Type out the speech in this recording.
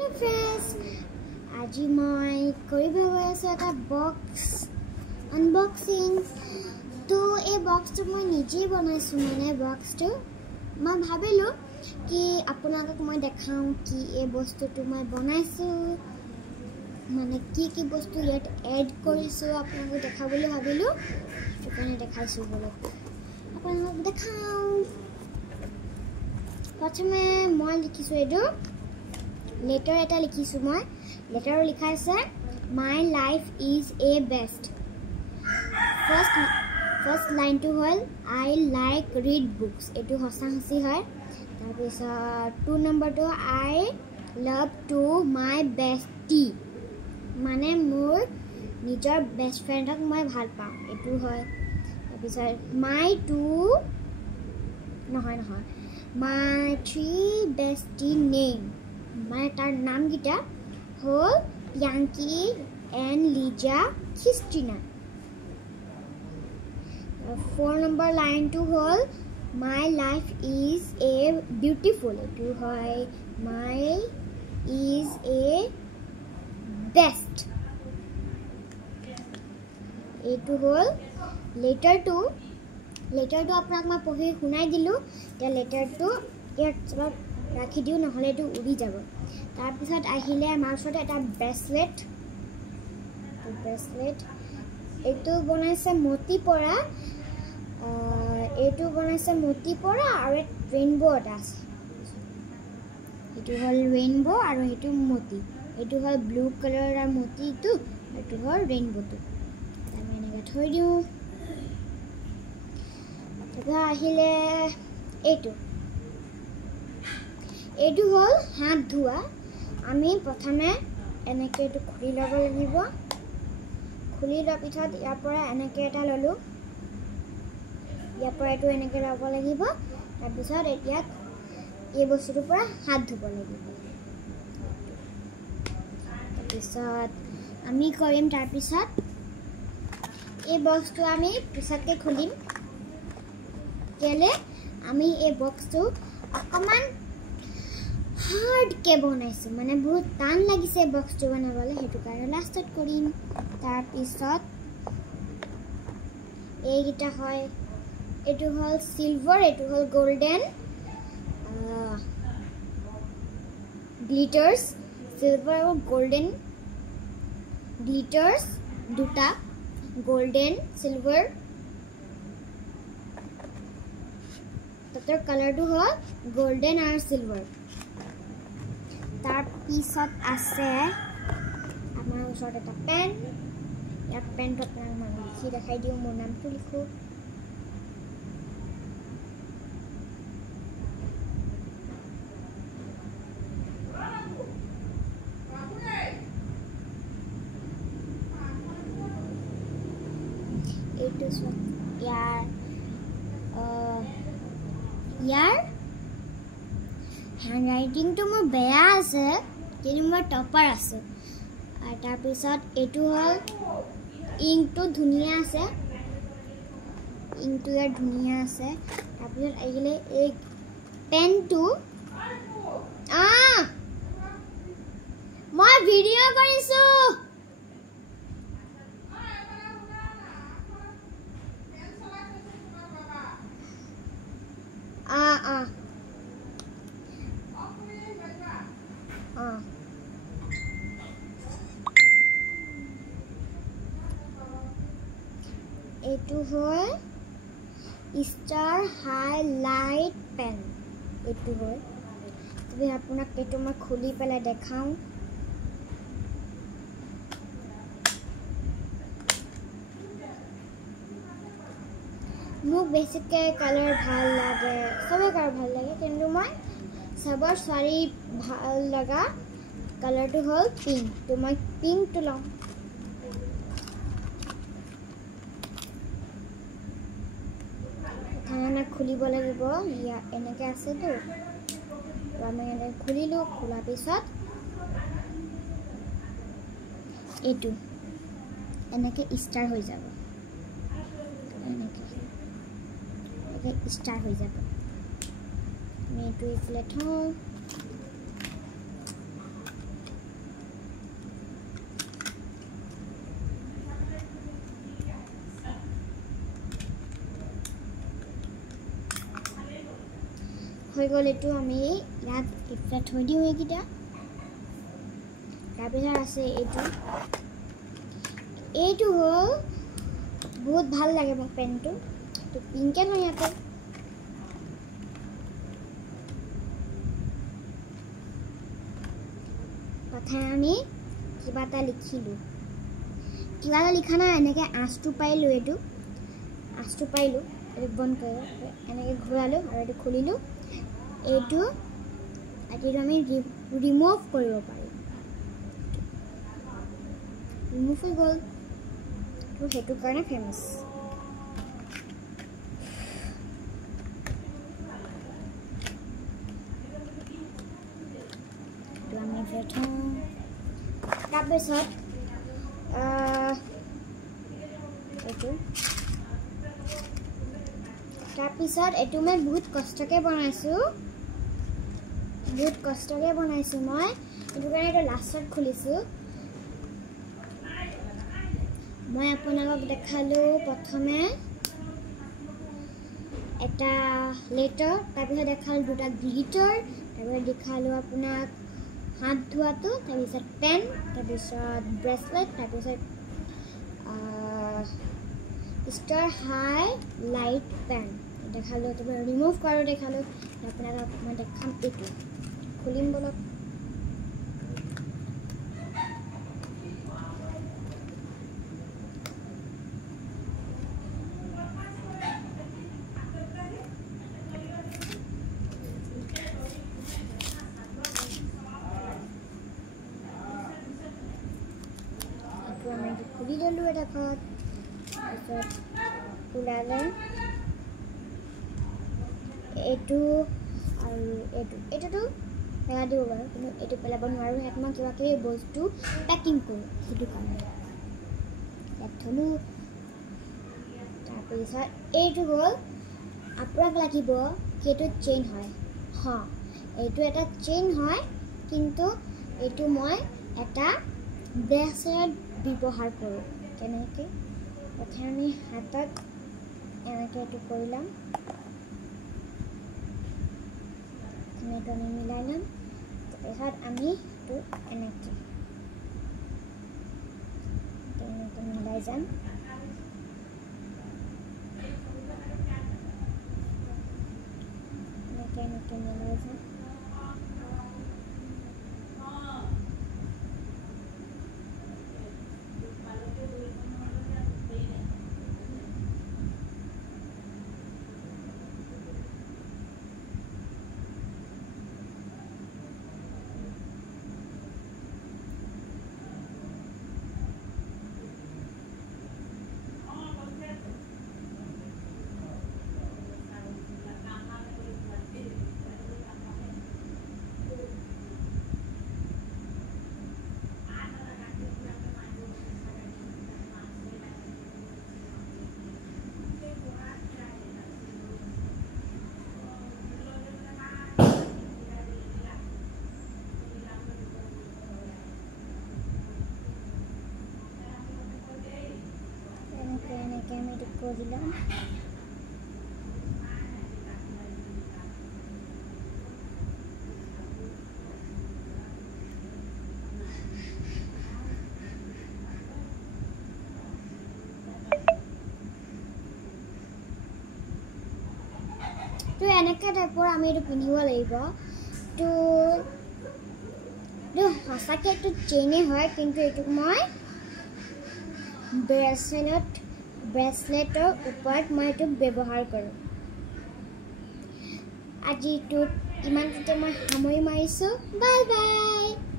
Hello friends, আজি মই কৰিব গৈ আছো এটা বক্স আনবক্সিং তো এই বক্সটো মই নিজে বনাইছো মানে বক্সটো মই ভাবিলো কি আপোনালোকক মই দেখাও কি এই বস্তুটো মই বনাইছো মানে কি বস্তু ইয়াত এড কৰিছো আপোনালোকক দেখাবলৈ ভাবিলো সেইকাৰণে দেখাইছো বলক আপোনালোকক দেখাও প্ৰথমে মই লিখিছো এটো letter eta likhisu moi letter likha ase my life is a best first line to hol I like read books etu hosa hasi hoy tar pisa 2 number to I love to my bestie mane mor nijor best friend ok moi bhal pao etu hoy tar pisa my two nohoy my three bestie name my tar naam gita hol Pianki and Lija Christina 4 number line to hol my life is a beautiful to hoy my is a best a to hol letter to apnak ma pohi hunai dilu te letter to yet ৰাখি দিও নহলে এটো উৰি যাব তাৰ পিছত আহিলে আমাৰ ওচৰত এটা ব্ৰেসলেট এটো বনাইছে মতি পৰা আৰু ৰেইনবো এটা আছে এটো হল ৰেইনবো আৰু এটো মতি এটো হল ব্লু কালাৰৰ মতিটো এটো হল ৰেইনবোটো আমি এনেকৈ থৈ দিও এটা আহিলে এটো হল হাত ধোৱা আমি প্ৰথমে এনেকৈ এটো খুলি লব লাগিব খুলি লোৱাৰ পিছত ইয়াৰ পৰা এনেকৈ এটা ললো ইয়াৰ পৰা এটো এনেকৈ লব লাগিব তাৰ পিছত এতিয়া এই বস্তুটোৰ পৰা হাত ধুব লাগিব তাৰ পিছত আমি কৰিম তাৰ পিছত এই বক্সটো আমি পিছতকে খুলিম কেলে আমি এই বক্সটো অকমান hard ke bonaise mane bahut tan lagise box to banabale hetu karone lastat korim tar pisot ei gita hoy etu hol silver etu hol golden glitters silver or golden glitters duta golden silver tator color to hol golden or silver tar pisot ase amar usor eta pen ya pen to apnak man likhi dekhai diu mor naam to likho eto so yar handwriting to mo beya ase kini mo topper ase ar tar pisot etu hol ink to dhuniya ase tar pisot agile ek pen to moi video korisu etu hoy star highlight pen etu hoy tumi apunak etu ma khuli pela dekhau muk basic color bhal lage sobe color bhal lage kintu moi sabor sari bhal laga color to hol pink to moi pink to long थाना खुलिब লাগিব ইয়া এনেকে আছে তো আমি এনে খুলিলো খোলা পিছত এটু এনেকে স্টার হৈ যাব এনেকে স্টার হৈ যাব আমি এটু ইফলে থওঁ হৈ গ'ল এইটো আমি ইয়াত ইফালে থৈ দিওঁ এইকেইটা তাৰপিছত আছে এইটো হ'ল বহুত ভাল লাগে মোক পেনটো তো পিংকে নহয় ইয়াতে কথা আমি কিবা এটা লিখিলোঁ কিবা এটা লিখা নাই এনেকৈ আঁচটো পাইলোঁ এইটো বন্ধ কৰি এনেকৈ ঘূৰালোঁ আৰু এইটো খুলিলোঁ এইটো আমি ৰিমুভ কৰিব পাৰিম ৰিমুভ হৈ গ'ল তো সেইটো কাৰণে ফেমাছ আমি প্ৰথম তাৰপিছত এইটো মই বহুত কষ্টকৈ বনাইছোঁ মই এইটো কাৰণে এইটো লাষ্টত খুলিছোঁ মই আপোনালোকক দেখালোঁ প্ৰথমে এটা লেটাৰ তাৰপিছত দেখালোঁ দুটা গ্লিটাৰ তাৰপিছত দেখালোঁ আপোনাক হাত ধোৱাটো তাৰপিছত পেন তাৰপিছত ব্ৰেচলেট তাৰপিছত ষ্টাৰ হাই লাইট পেন দেখালোঁ তাৰপিছত ৰিমুভ কৰোঁ দেখালোঁ আপোনালোকক মই দেখাম এইটো খুলিম বলক আমি খুলি দিলোঁ এডোখৰত তাৰপিছত ওলালে এইটো আৰু এইটোতো পেলাই দিব বাৰু কিন্তু এইটো পেলাব নোৱাৰোঁ ইয়াত মই কিবা কিবি বস্তু পেকিং কৰোঁ সেইটো কাৰণে ইয়াত থলোঁ তাৰপিছত এইটো হ'ল আপোনাক লাগিব কি এইটো চেইন হয় এইটো এটা চেইন হয় কিন্তু এইটো মই এটা ব্ৰেচলেট ব্যৱহাৰ কৰোঁ কেনেকৈ প্ৰথমে আমি হাতত এনেকৈ এইটো কৰি ল'ম এনেকৈ আমি মিলাই ল'ম তাৰপিছত আমি এইটো এনেকৈ মিলাই যাম এনেকৈ মিলাই যাম আমি এটা করে দিলাম তো এনেকা টাইপৰ আমি এটা পিন্ধিব লাগিব তো সঁচাকৈ এইটো চেইনে হয় কিন্তু এইটো মই ব্ৰেচলেটৰ ওপৰত মই এইটো ব্যৱহাৰ কৰোঁ আজিটো ইমানতে মই সামৰি মাৰিছোঁ বাই বাই